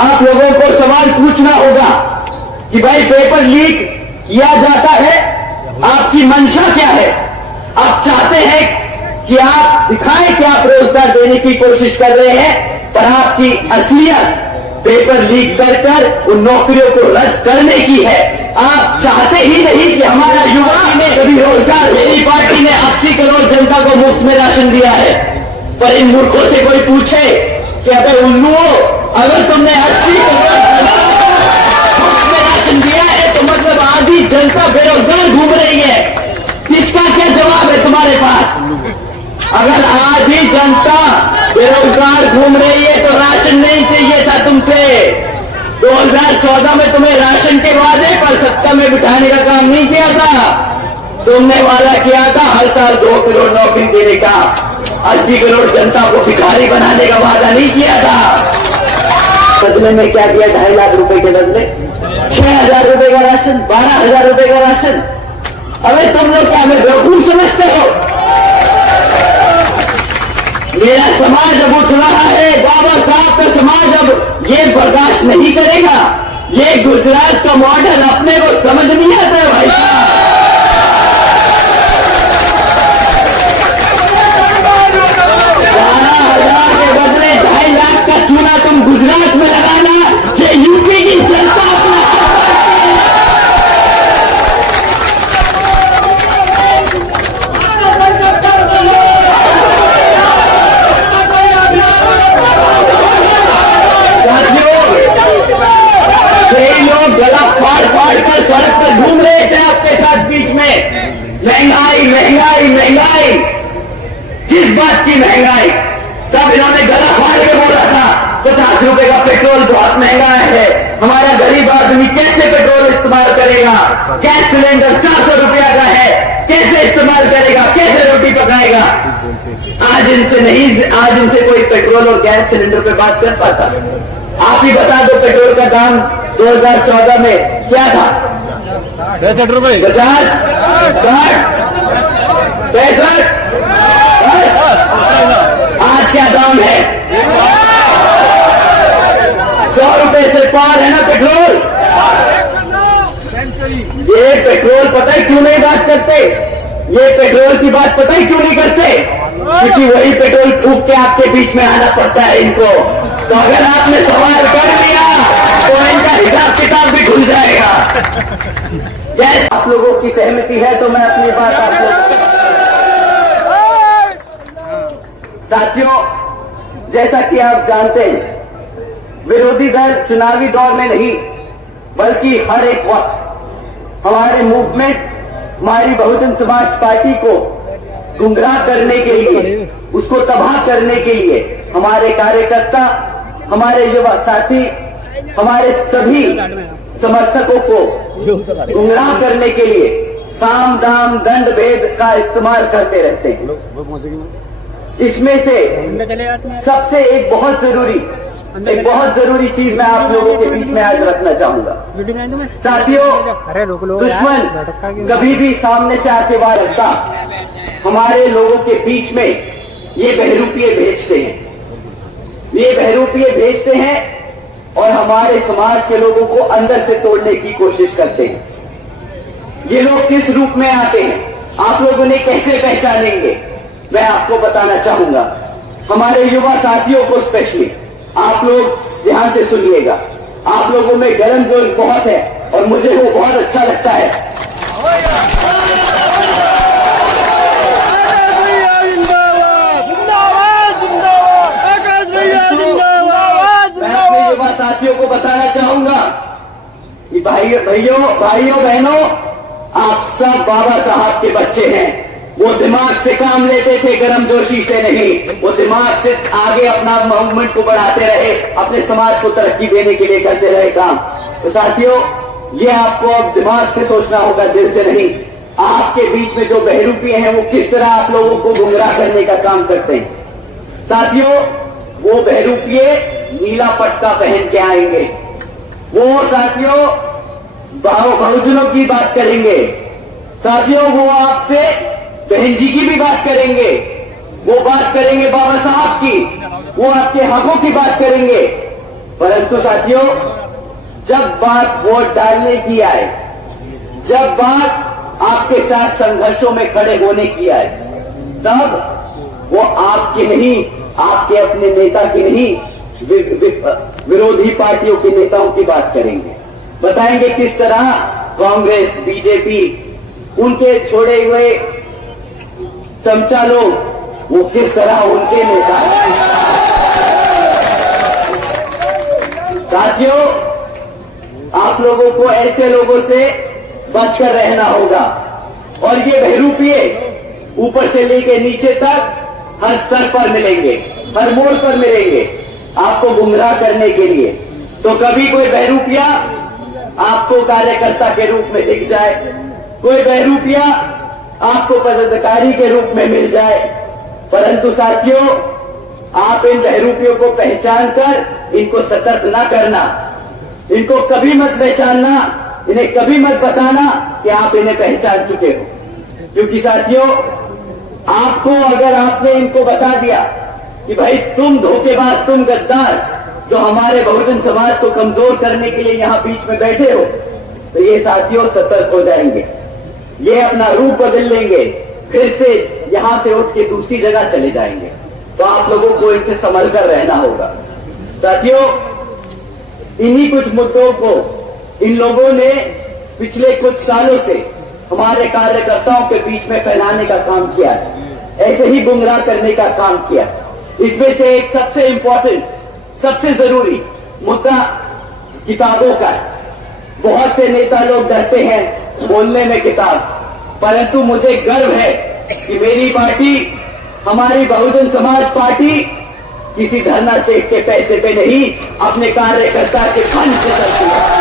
आप लोगों को सवाल पूछना होगा कि भाई पेपर लीक किया जाता है, आपकी मंशा क्या है? आप चाहते हैं कि आप दिखाएं कि आप रोजगार देने की कोशिश कर रहे हैं, पर आपकी असलियत पेपर लीक कर उन नौकरियों को रद्द करने की है। आप चाहते ही नहीं कि हमारा युवा ने कभी रोजगार। मेरी पार्टी ने 80 करोड़ जनता को मुफ्त में राशन दिया है, पर इन मूर्खों से कोई पूछे कि अबे उल्लुओं, अगर तुमने 80 करोड़ मुफ्त में राशन दिया है तो मतलब आधी जनता बेरोजगार घूम रही है, इसका क्या जवाब है तुम्हारे पास? अगर आधी जनता बेरोजगार घूम रही है तो राशन नहीं चाहिए था तुमसे। 2014 में तुम्हें राशन के वादे पर सत्ता में बिठाने का काम नहीं किया था। तुमने वादा किया था हर साल 2 करोड़ नौकरी देने का, 80 करोड़ जनता को भिखारी बनाने का वादा नहीं किया था। बदले में क्या किया? 2.5 लाख रुपए के बदले 6,000 रुपए का राशन, 12,000 रुपए का राशन। अबे तुम लोग क्या हमें बेवकूफ समझते हो? मेरा समाज अब उठ रहा है, बाबा साहब का समाज अब ये बर्दाश्त नहीं करेगा। ये गुजरात का मॉडल अपने को समझ नहीं आता है भाई साहब। 12,000 के बदले 2.5 लाख का चूना तुम गुजरात में लगाना, ये यूपी की जनता अपना गला फाड़ कर सड़क पर घूम रहे थे आपके साथ बीच में। महंगाई महंगाई महंगाई, किस बात की महंगाई? तब इन्होंने गला फाड़ के बोला था 50 रुपए का पेट्रोल बहुत महंगा है, हमारा गरीब आदमी कैसे पेट्रोल इस्तेमाल करेगा? गैस सिलेंडर 400 रुपया का है, कैसे इस्तेमाल करेगा? कैसे रोटी पकाएगा? आज इनसे कोई पेट्रोल और गैस सिलेंडर पे बात कर पाता? आप ही बता दो, पेट्रोल का दाम 2014 में क्या था? 65 रुपए, 50, 60, 65, आज क्या दाम है? 100 रुपए से पार है ना पेट्रोल। ये पेट्रोल पता है क्यों नहीं बात करते? ये पेट्रोल की बात पता है क्यों नहीं करते? क्योंकि वही पेट्रोल फूंक के आपके बीच में आना पड़ता है इनको। तो अगर आपने सवाल कर लिया तो इनका हिसाब किताब भी खुल जाएगा। जैसे आप लोगों की सहमति है तो मैं अपनी बात आप लोगों। साथियों, जैसा कि आप जानते हैं, विरोधी दल चुनावी दौर में नहीं बल्कि हर एक वक्त हमारे मूवमेंट, हमारी बहुजन समाज पार्टी को गुमराह करने के लिए, उसको तबाह करने के लिए हमारे कार्यकर्ता, हमारे युवा साथी, हमारे सभी समर्थकों को गुमराह करने के लिए साम दाम दंड भेद का इस्तेमाल करते रहते हैं। इसमें से सबसे एक बहुत जरूरी चीज मैं आप लोगों के बीच में आज रखना चाहूंगा। साथियों, दुश्मन कभी भी सामने से आके वार रखता, हमारे लोगों के बीच में ये बहरूपिये भेजते हैं और हमारे समाज के लोगों को अंदर से तोड़ने की कोशिश करते हैं। ये लोग किस रूप में आते हैं, आप लोगों ने कैसे पहचानेंगे, मैं आपको बताना चाहूंगा। हमारे युवा साथियों को स्पेशली आप लोग ध्यान से सुनिएगा। आप लोगों में गर्म जोश बहुत है और मुझे वो बहुत अच्छा लगता है। मैं अपने युवा साथियों को बताना चाहूंगा कि भाइयों बहनों, आप सब बाबा साहब के बच्चे हैं। वो दिमाग से काम लेते थे, गर्मजोशी से नहीं। वो दिमाग से आगे अपना मूवमेंट को बढ़ाते रहे, अपने समाज को तरक्की देने के लिए करते रहे काम। तो साथियों, ये आपको अब दिमाग से सोचना होगा, दिल से नहीं। आपके बीच में जो बहरूपी हैं वो किस तरह आप लोगों को गुमराह करने का काम करते हैं। साथियों, वो बहरूपिये नीला पटका पहन के आएंगे। वो साथियों बहुजनों की बात करेंगे। साथियों, वो आपसे बहन जी की भी बात करेंगे। वो बात करेंगे बाबा साहब की, वो आपके हकों की बात करेंगे। परंतु साथियों, जब बात वोट डालने की आए, जब बात आपके साथ संघर्षों में खड़े होने की आए, तब वो आपके नहीं, आपके अपने नेता की नहीं, विरोधी पार्टियों के नेताओं की बात करेंगे। बताएंगे किस तरह कांग्रेस, बीजेपी, उनके छोड़े हुए चमचा लोग, वो किस तरह उनके नेता हैं। साथियों, आप लोगों को ऐसे लोगों से बचकर रहना होगा। और ये बहरूपिये ऊपर से लेकर नीचे तक हर स्तर पर मिलेंगे, हर मोड़ पर मिलेंगे, आपको गुमराह करने के लिए। तो कभी कोई बहरूपिया आपको कार्यकर्ता के रूप में दिख जाए, कोई बहरूपिया आपको पदाधिकारी के रूप में मिल जाए, परंतु साथियों, आप इन बहरूपियों को पहचान कर इनको सतर्क न करना, इनको कभी मत पहचानना, इन्हें कभी मत बताना कि आप इन्हें पहचान चुके हो। क्योंकि साथियों, आपको अगर आपने इनको बता दिया कि भाई तुम धोखेबाज, तुम गद्दार, जो हमारे बहुजन समाज को कमजोर करने के लिए यहां बीच में बैठे हो, तो ये साथियों सतर्क हो जाएंगे, ये अपना रूप बदल लेंगे, फिर से यहां से उठ के दूसरी जगह चले जाएंगे। तो आप लोगों को इनसे संभल कर रहना होगा। साथियों, इन्हीं कुछ मुद्दों को इन लोगों ने पिछले कुछ सालों से हमारे कार्यकर्ताओं के बीच में फैलाने का काम किया है, ऐसे ही गुमराह करने का काम किया। इसमें से एक सबसे इंपॉर्टेंट, सबसे जरूरी मुद्दा किताबों का है। बहुत से नेता लोग डरते हैं बोलने में किताब, परंतु मुझे गर्व है कि मेरी पार्टी, हमारी बहुजन समाज पार्टी किसी धरना सेठ के पैसे पे नहीं, अपने कार्यकर्ता के फंड से चलती है।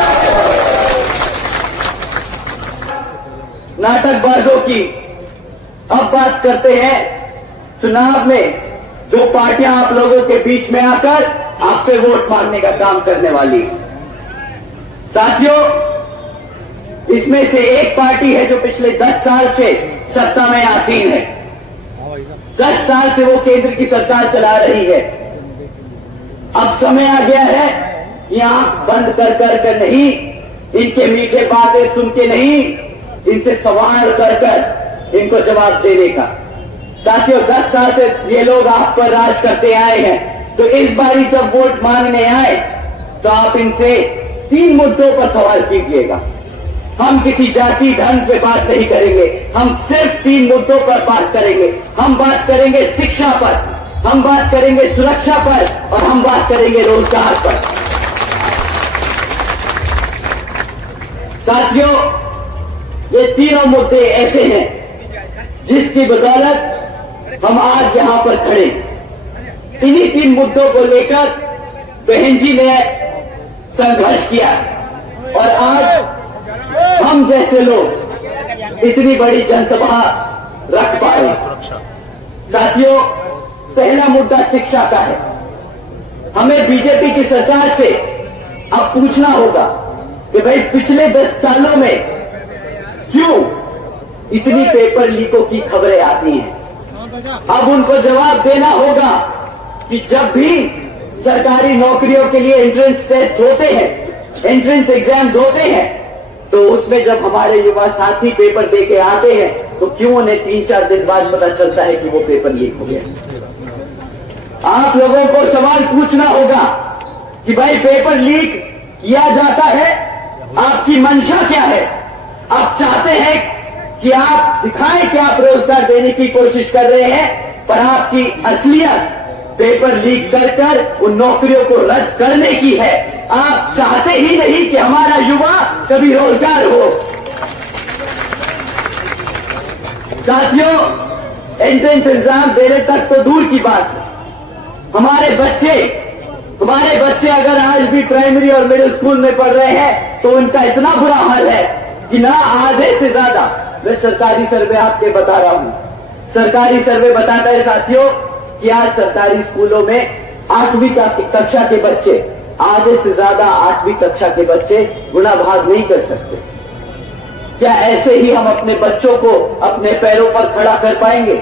नाटकबाजों की अब बात करते हैं चुनाव में जो पार्टियां आप लोगों के बीच में आकर आपसे वोट मांगने का काम करने वाली है। साथियों, इसमें से एक पार्टी है जो पिछले 10 साल से सत्ता में आसीन है, 10 साल से वो केंद्र की सरकार चला रही है। अब समय आ गया है कि आंख बंद कर नहीं, इनके मीठे बातें सुन के नहीं, इनसे सवाल कर इनको जवाब देने का। साथियों, 10 साल से ये लोग आप पर राज करते आए हैं, तो इस बारी जब वोट मांगने आए तो आप इनसे 3 मुद्दों पर सवाल कीजिएगा। हम किसी जाति धर्म पे बात नहीं करेंगे, हम सिर्फ 3 मुद्दों पर बात करेंगे। हम बात करेंगे शिक्षा पर, हम बात करेंगे सुरक्षा पर, और हम बात करेंगे रोजगार पर। साथियों, ये तीनों मुद्दे ऐसे हैं जिसकी बदौलत हम आज यहां पर खड़े। इन्हीं 3 मुद्दों को लेकर बहन जी ने संघर्ष किया और आज हम जैसे लोग इतनी बड़ी जनसभा रख पा रहे। साथियों, पहला मुद्दा शिक्षा का है। हमें बीजेपी की सरकार से अब पूछना होगा कि भाई पिछले 10 सालों में क्यों इतनी पेपर लीकों की खबरें आती हैं। अब उनको जवाब देना होगा कि जब भी सरकारी नौकरियों के लिए एंट्रेंस टेस्ट होते हैं, एंट्रेंस एग्जाम्स होते हैं, तो उसमें जब हमारे युवा साथी पेपर दे के आते हैं तो क्यों उन्हें 3-4 दिन बाद पता चलता है कि वो पेपर लीक हो गया। आप लोगों को सवाल पूछना होगा कि भाई पेपर लीक किया जाता है, आपकी मंशा क्या है। आप चाहते हैं कि आप दिखाएं कि आप रोजगार देने की कोशिश कर रहे हैं, पर आपकी असलियत पेपर लीक कर उन नौकरियों को रद्द करने की है। आप चाहते ही नहीं कि हमारा युवा कभी रोजगार हो। साथियों, एंट्रेंस एग्जाम देने तक तो दूर की बात है। हमारे बच्चे अगर आज भी प्राइमरी और मिडिल स्कूल में पढ़ रहे हैं तो उनका इतना बुरा हाल है कि ना आधे से ज्यादा, मैं सरकारी सर्वे आपके बता रहा हूं, सरकारी सर्वे बताता है साथियों कि आज सरकारी स्कूलों में 8वीं कक्षा के बच्चे, आधे से ज्यादा 8वीं कक्षा के बच्चे गुणा भाग नहीं कर सकते। क्या ऐसे ही हम अपने बच्चों को अपने पैरों पर खड़ा कर पाएंगे?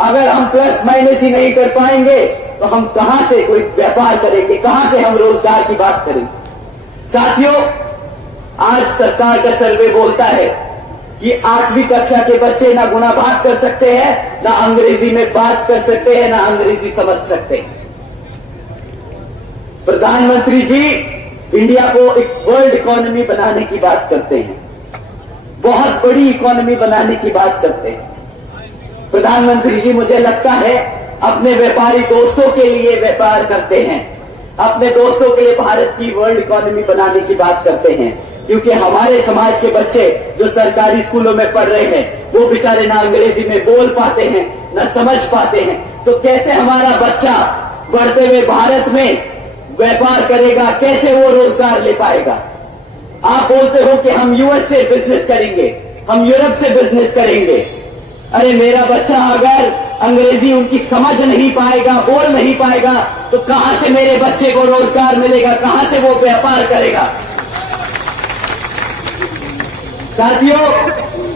अगर हम प्लस माइनस ही नहीं कर पाएंगे तो हम कहां से कोई व्यापार करेंगे, कहां से हम रोजगार की बात करेंगे। साथियों, आज सरकार का सर्वे बोलता है कि 8वीं कक्षा के बच्चे ना गुना भाग कर सकते हैं, ना अंग्रेजी में बात कर सकते हैं, ना अंग्रेजी समझ सकते हैं। प्रधानमंत्री जी इंडिया को एक वर्ल्ड इकोनॉमी बनाने की बात करते हैं, बहुत बड़ी इकोनॉमी बनाने की बात करते हैं। प्रधानमंत्री जी मुझे लगता है अपने व्यापारी दोस्तों के लिए व्यापार करते हैं, अपने दोस्तों के लिए भारत की वर्ल्ड इकोनॉमी बनाने की बात करते हैं, क्योंकि हमारे समाज के बच्चे जो सरकारी स्कूलों में पढ़ रहे हैं वो बेचारे ना अंग्रेजी में बोल पाते हैं, ना समझ पाते हैं। तो कैसे हमारा बच्चा बढ़ते हुए भारत में व्यापार करेगा, कैसे वो रोजगार ले पाएगा। आप बोलते हो कि हम यूएस से बिजनेस करेंगे, हम यूरोप से बिजनेस करेंगे। अरे मेरा बच्चा अगर अंग्रेजी उनकी समझ नहीं पाएगा, बोल नहीं पाएगा, तो कहां से मेरे बच्चे को रोजगार मिलेगा, कहां से वो व्यापार करेगा। साथियों,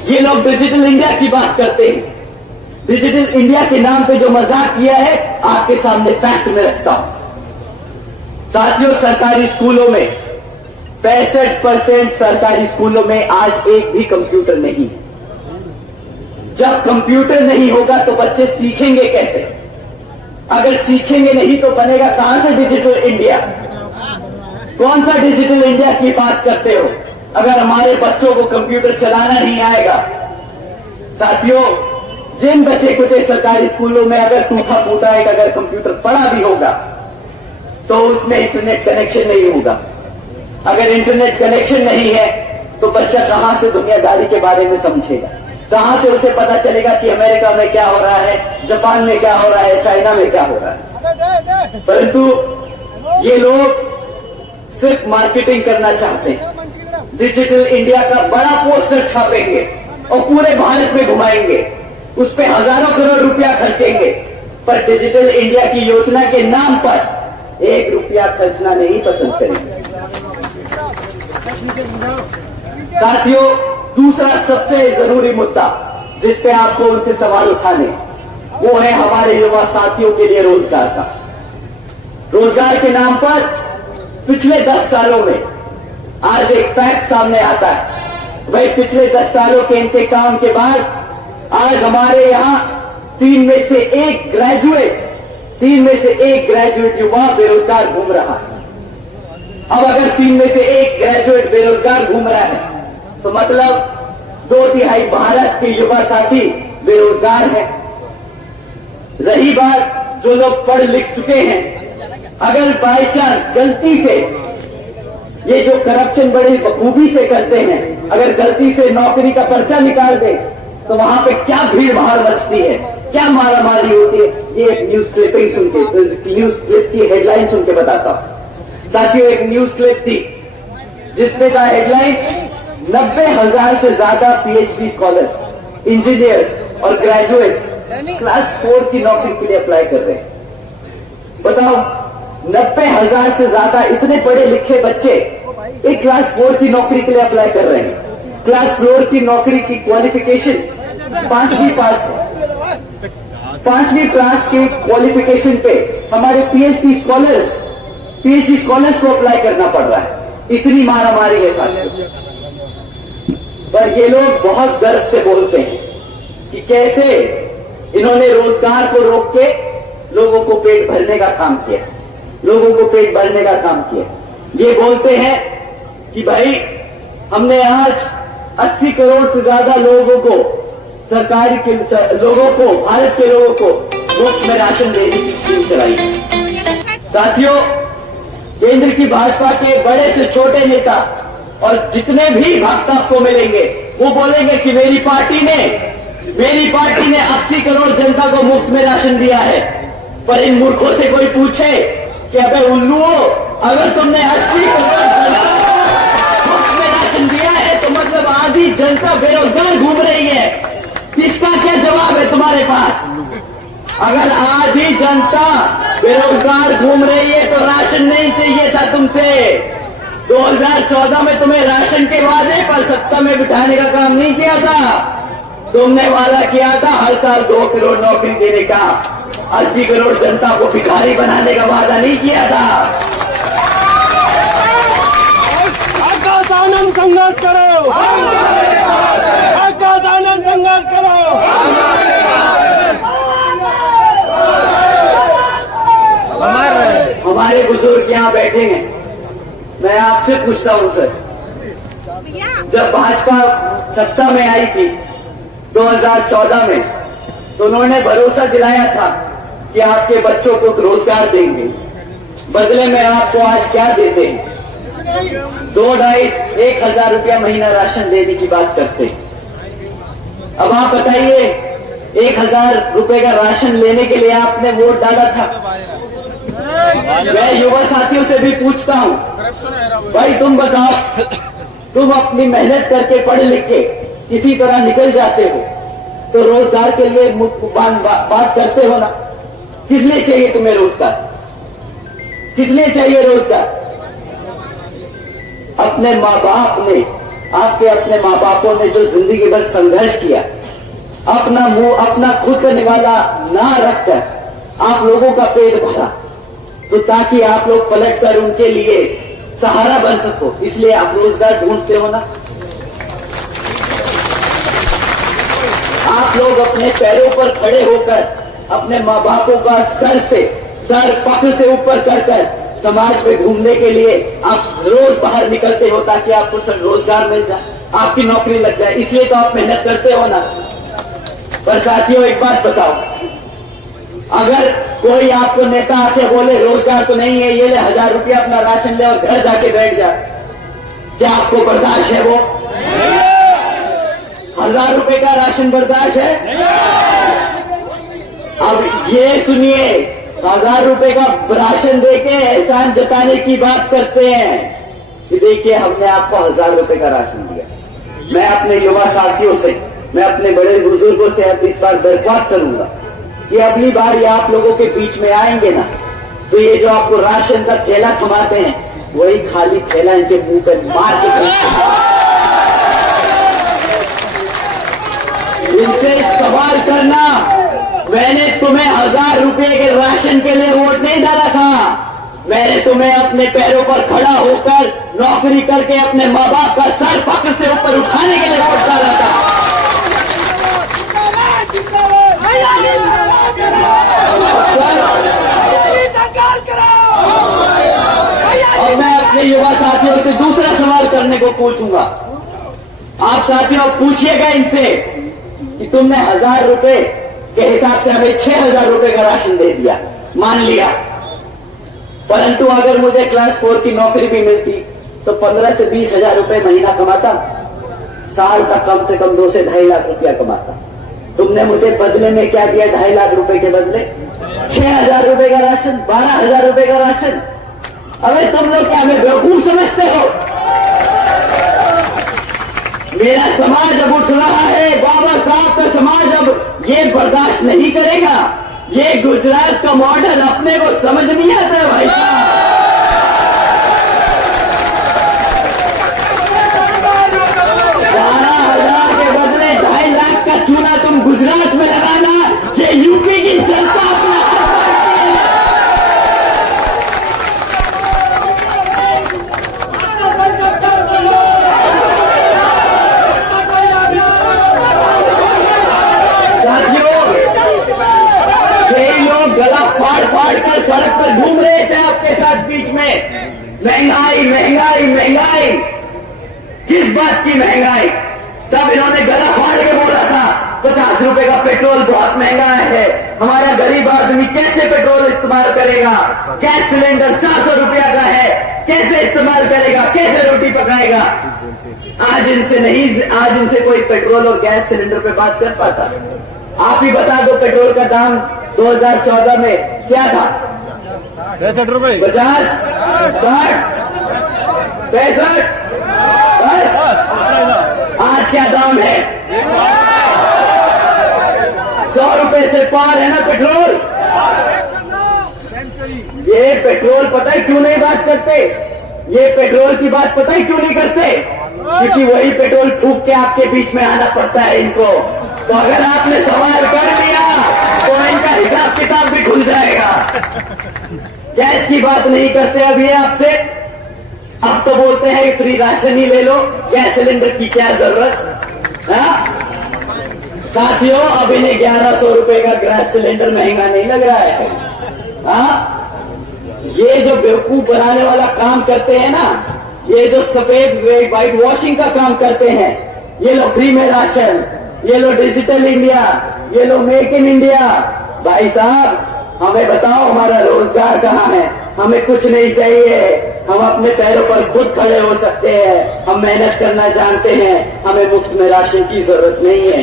ये लोग डिजिटल इंडिया की बात करते हैं। डिजिटल इंडिया के नाम पे जो मजाक किया है आपके सामने फैक्ट में रखता हूं। साथियों, सरकारी स्कूलों में 65% सरकारी स्कूलों में आज एक भी कंप्यूटर नहीं है। जब कंप्यूटर नहीं होगा तो बच्चे सीखेंगे कैसे? अगर सीखेंगे नहीं तो बनेगा कहां से डिजिटल इंडिया? कौन सा डिजिटल इंडिया की बात करते हो अगर हमारे बच्चों को कंप्यूटर चलाना नहीं आएगा? साथियों, जिन बच्चे कुछ सरकारी स्कूलों में अगर टूटा फूटा एक अगर कंप्यूटर पड़ा भी होगा तो उसमें इंटरनेट कनेक्शन नहीं होगा। अगर इंटरनेट कनेक्शन नहीं है तो बच्चा कहां से दुनियादारी के बारे में समझेगा? कहां से उसे पता चलेगा कि अमेरिका में क्या हो रहा है, जापान में क्या हो रहा है, चाइना में क्या हो रहा है? परंतु ये लोग सिर्फ मार्केटिंग करना चाहते हैं। डिजिटल इंडिया का बड़ा पोस्टर छापेंगे और पूरे भारत में घुमाएंगे, उस पे हजारों करोड़ रुपया खर्चेंगे, पर डिजिटल इंडिया की योजना के नाम पर 1 रुपया खर्चना नहीं पसंद करेंगे। साथियों, दूसरा सबसे जरूरी मुद्दा जिस पे आपको उनसे सवाल उठाने, वो है हमारे युवा साथियों के लिए रोजगार का। रोजगार के नाम पर पिछले 10 सालों में आज एक फैक्ट सामने आता है। भाई, पिछले 10 सालों के इनके काम के बाद आज हमारे यहां 3 में से 1 ग्रेजुएट युवा बेरोजगार घूम रहा है। अब अगर 3 में से 1 ग्रेजुएट बेरोजगार घूम रहा है तो मतलब 2/3 भारत के युवा साथी बेरोजगार हैं। रही बात जो लोग पढ़ लिख चुके हैं, अगर बाय चांस गलती से ये जो करप्शन बड़ी बखूबी से करते हैं, अगर गलती से नौकरी का पर्चा निकाल दे तो वहां पे क्या भीड़ भाड़ मचती है, क्या मारामारी होती है। ये एक न्यूज क्लिपिंग सुन के, न्यूज क्लिप की हेडलाइन सुन के बताता हूं। साथियों, एक न्यूज क्लिप थी जिसमें का हेडलाइन 90,000 से ज्यादा पीएचडी स्कॉलर्स, इंजीनियर्स और ग्रेजुएट्स क्लास 4 की नौकरी के लिए अप्लाई कर रहे हैं। बताओ, 90,000 से ज्यादा इतने पढ़े लिखे बच्चे एक क्लास 4 की नौकरी के लिए अप्लाई कर रहे हैं। क्लास 4 की नौकरी की क्वालिफिकेशन 5वीं पास है। 5वीं क्लास के क्वालिफिकेशन पे हमारे पीएचडी स्कॉलर्स को अप्लाई करना पड़ रहा है। इतनी मारामारी है साथियों। पर ये लोग बहुत गर्व से बोलते हैं कि कैसे इन्होंने रोजगार को रोक के लोगों को पेट भरने का काम किया, लोगों को पेट भरने का काम किया। ये बोलते हैं कि भाई हमने आज 80 करोड़ से ज्यादा लोगों को, सरकारी के लोगों को, भारत के लोगों को मुफ्त में राशन देने की स्कीम चलाई है। साथियों, केंद्र की भाजपा के बड़े से छोटे नेता और जितने भी भक्त आपको मिलेंगे वो बोलेंगे कि मेरी पार्टी ने 80 करोड़ जनता को मुफ्त में राशन दिया है। पर इन मूर्खों से कोई पूछे कि अबे उल्लुओ, अगर तुमने 80 करोड़ जनता को मुफ्त में राशन दिया है तो मतलब आधी जनता बेरोजगार घूम रही है। इसका क्या जवाब है तुम्हारे पास? अगर आधी जनता बेरोजगार घूम रही है तो राशन नहीं चाहिए था तुमसे। 2014 में तुम्हें राशन के वादे पर सत्ता में बिठाने का काम नहीं किया था। तुमने वादा किया था हर साल 2 करोड़ नौकरी देने का। 80 करोड़ जनता को भिखारी बनाने का वादा नहीं किया था। आकाश आनंद संघर्ष करो, आकाश आनंद संघर्ष करो। हमारे बुजुर्ग यहाँ बैठे हैं, मैं आपसे पूछता हूँ सर, जब भाजपा सत्ता में आई थी 2014 में, तो उन्होंने भरोसा दिलाया था कि आपके बच्चों को रोजगार देंगे। बदले में आपको आज क्या देते हैं? 2-2,5-1,000 रुपया महीना राशन देने की बात करते हैं। अब आप बताइए, 1,000 रुपए का राशन लेने के लिए आपने वोट डाला था। मैं युवा साथियों से भी पूछता हूं, भाई तुम बताओ, तुम अपनी मेहनत करके पढ़ लिख के किसी तरह निकल जाते हो तो रोजगार के लिए बात करते हो ना। किस लिए चाहिए तुम्हें रोजगार? किस लिए चाहिए रोजगार? अपने माँ बाप ने, आपके अपने माँ बापों ने जो जिंदगी भर संघर्ष किया, अपना मुंह अपना खुद का निवाला ना रखकर आप लोगों का पेट भरा, तो ताकि आप लोग पलट कर उनके लिए सहारा बन सको, इसलिए आप रोजगार ढूंढते हो ना। आप लोग अपने पैरों पर खड़े होकर अपने माँ बापों का सर फख्र से ऊपर कर समाज में घूमने के लिए आप रोज बाहर निकलते हो ताकि आपको रोजगार मिल जाए, आपकी नौकरी लग जाए, इसलिए तो आप मेहनत करते हो ना। पर साथियों एक बात बताओ, अगर कोई आपको नेता आके बोले रोजगार तो नहीं है, ये ले 1,000 रुपया अपना राशन ले और घर जाके बैठ जा, क्या आपको बर्दाश्त है? वो 1,000 रुपए का राशन बर्दाश्त है? अब ये सुनिए, 1,000 रुपए का राशन देके एहसान जताने की बात करते हैं कि देखिए हमने आपको 1,000 रुपए का राशन दिया। मैं अपने युवा साथियों से, मैं अपने बड़े बुजुर्गों से अब इस बार दरख्वास्त करूंगा कि अगली बार ये आप लोगों के बीच में आएंगे ना, तो ये जो आपको राशन का थैला थमाते हैं, वही खाली थैला इनके मुंह पर मार के इनसे सवाल करना, मैंने तुम्हें 1,000 रुपए के राशन के लिए वोट नहीं डाला था, मैंने तुम्हें अपने पैरों पर खड़ा होकर नौकरी करके अपने माँ बाप का सर फख्र से ऊपर उठाने के लिए वोट डाला था। और मैं अपने युवा साथियों से दूसरा सवाल करने को पूछूंगा। आप साथियों पूछिएगा इनसे कि तुमने 1,000 रुपए के हिसाब से हमें 6,000 रुपए का राशन दे दिया, मान लिया, परंतु अगर मुझे क्लास 4 की नौकरी भी मिलती तो 15 से 20,000 रुपए महीना कमाता, साल का कम से कम 2 से 2.5 लाख रुपया कमाता। तुमने मुझे बदले में क्या दिया? 2.5 लाख रुपए के बदले 6,000 रुपए का राशन, 12,000 रुपए का राशन। अबे तुम लोग क्या हमें बेवकूफ समझते हो? मेरा समाज अब उठ रहा है, बाबा साहब का समाज अब ये बर्दाश्त नहीं करेगा। ये गुजरात का मॉडल अपने को समझ नहीं आता भाई साहब। 12,000 के बदले 2.5 लाख का चूना तुम गुजरात में लगाना, ये यूपी की जनता अपना कर सड़क पर घूम रहे थे आपके साथ बीच में। महंगाई महंगाई महंगाई, किस बात की महंगाई? तब इन्होंने गला फाड़ के बोला था 50 रुपए का पेट्रोल बहुत महंगा है, हमारा गरीब आदमी कैसे पेट्रोल इस्तेमाल करेगा? गैस सिलेंडर 400 रुपया का है, कैसे इस्तेमाल करेगा? कैसे रोटी पकाएगा? आज इनसे कोई पेट्रोल और गैस सिलेंडर पे बात कर पाता? आप ही बता दो, पेट्रोल का दाम 2014 में क्या था? 65 रुपए, 50, 60, 65, बस। आज क्या दाम है? 100 रुपए से पार है ना पेट्रोल। ये पेट्रोल पता है क्यों नहीं बात करते? ये पेट्रोल की बात पता है क्यों नहीं करते? क्योंकि वही पेट्रोल फूंक के आपके बीच में आना पड़ता है इनको। तो अगर आपने सवाल कर लिया तो इनका हिसाब हिसाब किताब भी खुल जाएगा। गैस की बात नहीं करते अब ये आपसे, अब तो बोलते हैं फ्री राशन ही ले लो, गैस सिलेंडर की क्या जरूरत। साथियों, अब इन्हें 1100 रुपए का गैस सिलेंडर महंगा नहीं लग रहा है। ये जो बेवकूफ बनाने वाला काम करते हैं ना, ये जो सफेद व्हाइट वॉशिंग का काम करते हैं, ये लो फ्री में राशन, ये लो डिजिटल इंडिया, ये लो मेक इन इंडिया। भाई साहब, हमें बताओ हमारा रोजगार कहाँ है? हमें कुछ नहीं चाहिए, हम अपने पैरों पर खुद खड़े हो सकते हैं, हम मेहनत करना जानते हैं, हमें मुफ्त में राशन की जरूरत नहीं है।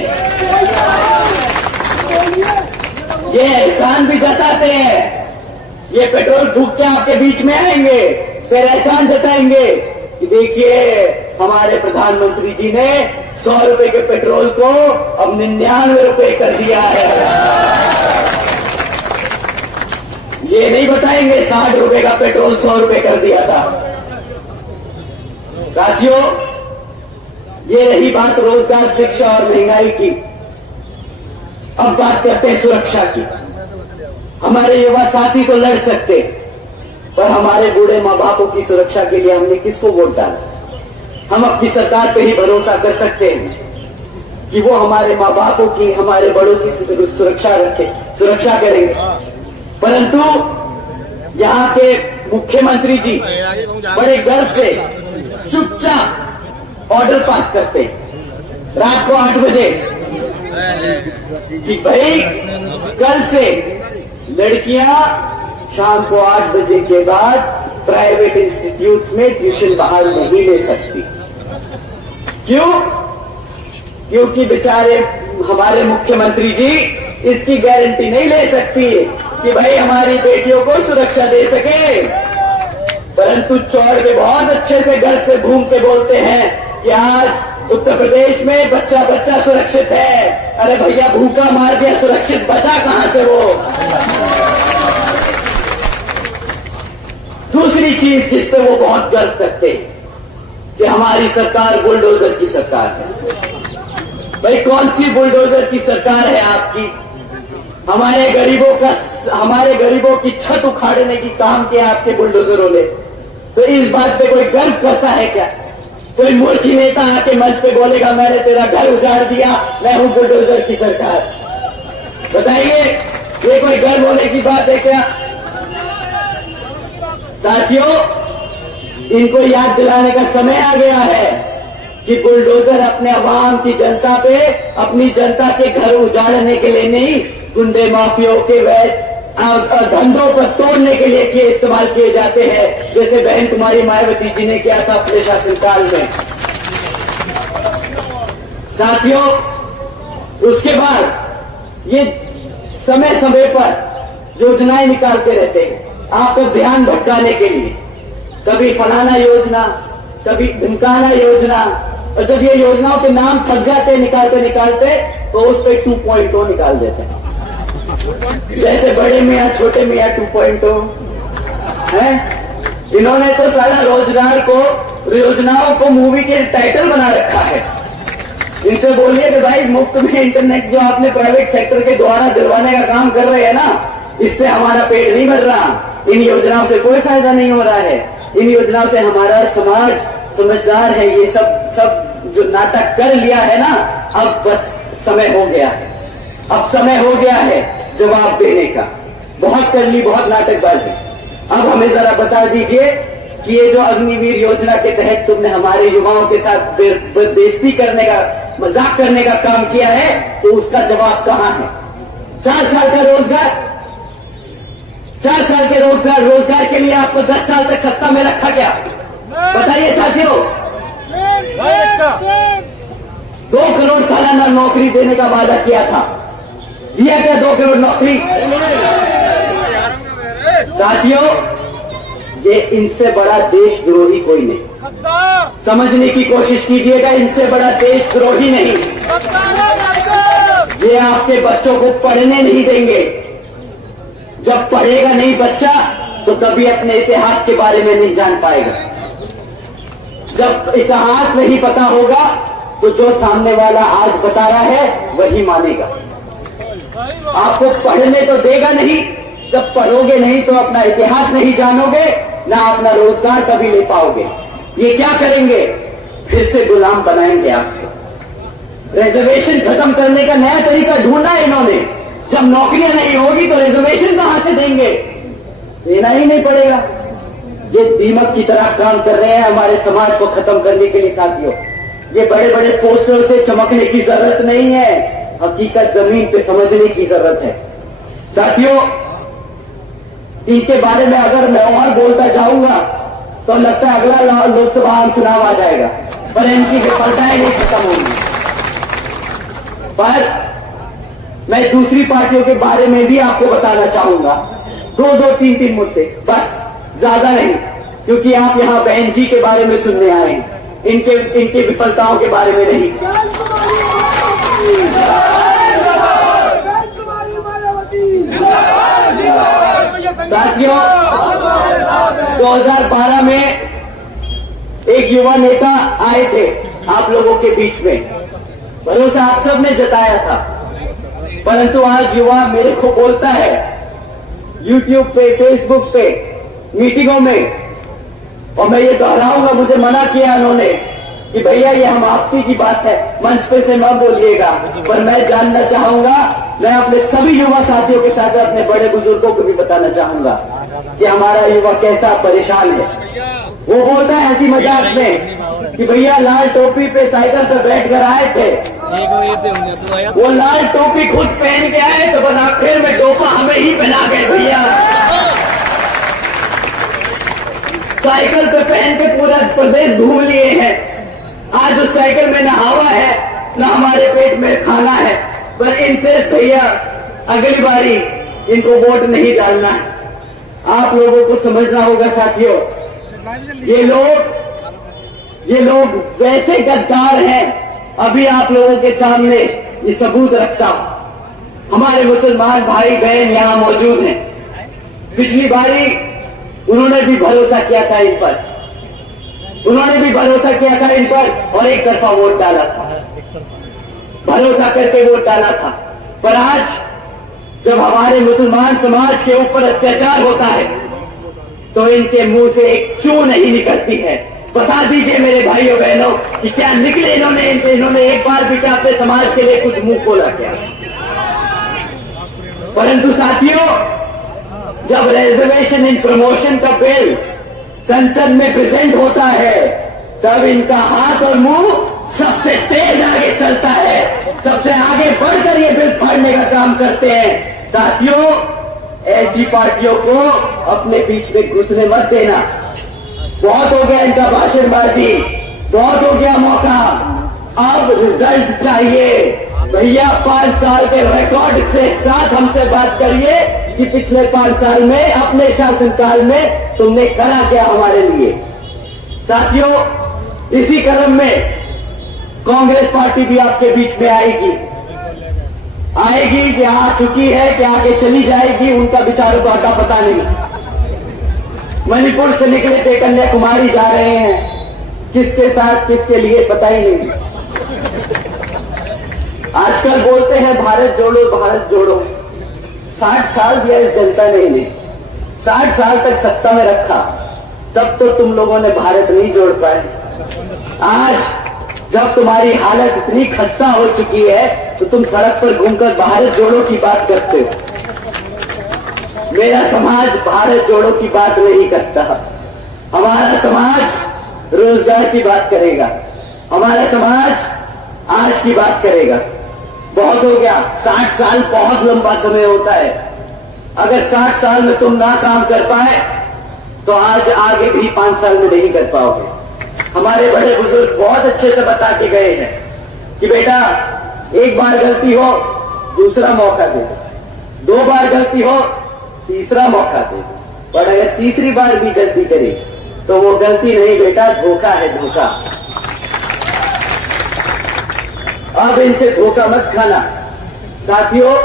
ये एहसान भी जताते हैं, ये पेट्रोल फूंक के आपके बीच में आएंगे, फिर एहसान जताएंगे कि देखिए हमारे प्रधानमंत्री जी ने 100 रुपए के पेट्रोल को अब 99 रुपए कर दिया है। ये नहीं बताएंगे 60 रुपए का पेट्रोल 100 रुपए कर दिया था। साथियों, ये रही बात रोजगार, शिक्षा और महंगाई की। अब बात करते हैं सुरक्षा की। हमारे युवा साथी तो लड़ सकते, पर हमारे बूढ़े माँ बापों की सुरक्षा के लिए हमने किसको वोट डाला? हम अपनी सरकार पे ही भरोसा कर सकते हैं कि वो हमारे माँ बापों की, हमारे बड़ों की सुरक्षा करेंगे। परंतु यहाँ के मुख्यमंत्री जी बड़े गर्व से चुपचाप ऑर्डर पास करते हैं रात को 8 बजे कि भाई कल से लड़कियां शाम को 8 बजे के बाद प्राइवेट इंस्टीट्यूट्स में ट्यूशन बाहर नहीं ले सकती। क्यों? क्योंकि बेचारे हमारे मुख्यमंत्री जी इसकी गारंटी नहीं ले सकती कि भाई हमारी बेटियों को सुरक्षा दे सके, परंतु चौड़ के बहुत अच्छे से घर से घूम के बोलते हैं कि आज उत्तर प्रदेश में बच्चा बच्चा सुरक्षित है। अरे भैया, भूखा मार दिया, सुरक्षित बचा कहां से वो? दूसरी चीज जिस पे वो बहुत गर्व करते हैं कि हमारी सरकार बुलडोजर की सरकार है। भाई, कौन सी बुलडोजर की सरकार है आपकी? हमारे गरीबों की छत उखाड़ने की काम किया आपके बुलडोजरों ने। तो इस बात पे कोई गर्व करता है क्या? कोई मूर्खी नेता आके मंच पे बोलेगा मैंने तेरा घर उजाड़ दिया, मैं हूं बुलडोजर की सरकार? बताइए, ये कोई गर्व होने की बात है क्या? साथियों, इनको याद दिलाने का समय आ गया है कि बुलडोजर अपने अवाम की जनता पे, अपनी जनता के घर उजाड़ने के लिए नहीं, गुंडे माफियाओं के वैध धंधों पर तोड़ने के लिए इस्तेमाल किए जाते हैं, जैसे बहन कुमारी मायावती जी ने किया था अपने शासनकाल में। साथियों, उसके बाद ये समय समय पर योजनाएं निकालते रहते हैं आपका ध्यान भटकाने के लिए। कभी फलाना योजना, कभी ढिमकाना योजना, और जब ये योजनाओं के नाम थक जाते निकालते निकालते तो उस पर 2.0 निकाल देते हैं, जैसे बड़े मियाँ छोटे मियाँ 2.0 है। इन्होंने तो सारा रोजगार को, योजनाओं को मूवी के टाइटल बना रखा है। इनसे बोलिए कि भाई मुफ्त में इंटरनेट जो आपने प्राइवेट सेक्टर के द्वारा दिलवाने का काम कर रहे हैं ना, इससे हमारा पेट नहीं भर रहा। इन योजनाओं से कोई फायदा नहीं हो रहा है। इन योजनाओं से हमारा समाज समझदार है। ये सब जो नाटक कर लिया है ना, अब बस समय हो गया है। अब समय हो गया है जवाब देने का। बहुत कर ली, बहुत नाटकबाजी। अब हमें जरा बता दीजिए कि ये जो अग्निवीर योजना के तहत तुमने हमारे युवाओं के साथ बेइज्जती करने का, मजाक करने का काम किया है, तो उसका जवाब कहां है? 4 साल का रोजगार, 4 साल के रोजगार के लिए आपको 10 साल तक सत्ता में रखा क्या? बताइए साथियों। 2 करोड़ सालाना नौकरी देने का वादा किया था, दिया क्या 2 करोड़ नौकरी? साथियों, ये इनसे बड़ा देशद्रोही कोई नहीं। समझने की कोशिश कीजिएगा, इनसे बड़ा देशद्रोही नहीं। ये आपके बच्चों को पढ़ने नहीं देंगे। जब पढ़ेगा नहीं बच्चा तो कभी अपने इतिहास के बारे में नहीं जान पाएगा। जब इतिहास नहीं पता होगा तो जो सामने वाला आज बता रहा है वही मानेगा। आपको पढ़ने तो देगा नहीं, जब पढ़ोगे नहीं तो अपना इतिहास नहीं जानोगे, ना अपना रोजगार कभी ले पाओगे। ये क्या करेंगे? फिर से गुलाम बनाएंगे आपको। रिजर्वेशन खत्म करने का नया तरीका ढूंढा है इन्होंने। जब नौकरियां नहीं होगी तो रिजर्वेशन कहां से देंगे? देना ही नहीं पड़ेगा। ये दीमक की तरह काम कर रहे हैं हमारे समाज को खत्म करने के लिए। साथियों, ये बड़े बड़े पोस्टरों से चमकने की जरूरत नहीं है, हकीकत जमीन पे समझने की जरूरत है। साथियों, इनके बारे में अगर मैं और बोलता जाऊंगा तो लगता है अगला लोकसभा चुनाव आ जाएगा, पर इनकी विफलताएं नहीं खत्म होंगी। पर मैं दूसरी पार्टियों के बारे में भी आपको बताना चाहूंगा। दो तीन मुद्दे बस, ज्यादा नहीं, क्योंकि आप यहां बहन जी के बारे में सुनने आए हैं, इनके विफलताओं के बारे में नहीं। साथियों, 2012 में एक युवा नेता आए थे आप लोगों के बीच में, भरोसा आप सब ने जताया था, परंतु आज युवा मेरे को बोलता है YouTube पे, Facebook पे, मीटिंगों में, और मैं ये दोहराऊंगा, मुझे मना किया उन्होंने कि भैया ये हम आपसी की बात है, मंच पे से न बोलिएगा, पर मैं जानना चाहूंगा, मैं अपने सभी युवा साथियों के साथ अपने बड़े बुजुर्गों को भी बताना चाहूंगा कि हमारा युवा कैसा परेशान है। वो बोलता है हंसी मजाक में कि भैया लाल टोपी पे साइकिल पे बैठ कर आए थे, वो लाल टोपी खुद पहन के आए तो बस आखिर में टोपा हमें ही पहना गए भैया। साइकिल पे पहन के पूरा प्रदेश घूम लिए हैं, आज उस साइकिल में ना हवा है ना हमारे पेट में खाना है, पर इनसे भैया अगली बारी इनको वोट नहीं डालना है। आप लोगों को समझना होगा साथियों, ये लोग वैसे गद्दार हैं। अभी आप लोगों के सामने ये सबूत रखता हूं, हमारे मुसलमान भाई बहन यहां मौजूद हैं। पिछली बारी उन्होंने भी भरोसा किया था इन पर, उन्होंने भी भरोसा किया था इन पर और एक तरफा वोट डाला था, भरोसा करके वोट डाला था। पर आज जब हमारे मुसलमान समाज के ऊपर अत्याचार होता है तो इनके मुंह से एक चू नहीं निकलती है। बता दीजिए मेरे भाइयों बहनों कि क्या निकले इन्होंने एक बार भी क्या अपने समाज के लिए कुछ मुंह खोला क्या? परंतु साथियों, जब रिजर्वेशन इन प्रमोशन का बिल संसद में प्रेजेंट होता है तब इनका हाथ और मुंह सबसे तेज आगे चलता है, सबसे आगे बढ़कर ये बिल फाड़ने का काम करते हैं। साथियों, ऐसी पार्टियों को अपने बीच में घुसने मत देना। बहुत हो गया इनका भाषणबाजी, बहुत हो गया मौका, अब रिजल्ट चाहिए भैया। 5 साल के रिकॉर्ड से साथ हमसे बात करिए कि पिछले 5 साल में अपने शासनकाल में तुमने करा क्या हमारे लिए। साथियों, इसी क्रम में कांग्रेस पार्टी भी आपके बीच में आएगी कि आ चुकी है, कि आगे चली जाएगी, उनका विचारों का अता पता नहीं। मणिपुर से निकले थे, कन्याकुमारी जा रहे हैं, किसके साथ किसके लिए पता ही नहीं। आजकल बोलते हैं भारत जोड़ो भारत जोड़ो। 60 साल दिया इस जनता ने इन्हें, 60 साल तक सत्ता में रखा, तब तो तुम लोगों ने भारत नहीं जोड़ पाए। आज जब तुम्हारी हालत इतनी खस्ता हो चुकी है तो तुम सड़क पर घूमकर भारत जोड़ो की बात करते हो। मेरा समाज भारत जोड़ो की बात नहीं करता। हमारा समाज रोजगार की बात करेगा, हमारा समाज आज की बात करेगा। बहुत हो गया, 60 साल बहुत लंबा समय होता है। अगर 60 साल में तुम ना काम कर पाए तो आज आगे भी 5 साल में नहीं कर पाओगे। हमारे बड़े बुजुर्ग बहुत अच्छे से बता के गए हैं कि बेटा, एक बार गलती हो दूसरा मौका दे दो, 2 बार गलती हो तीसरा मौका दे दो, और अगर तीसरी बार भी गलती करे तो वो गलती नहीं बेटा, धोखा है, धोखा। अब इनसे धोखा मत खाना साथियों।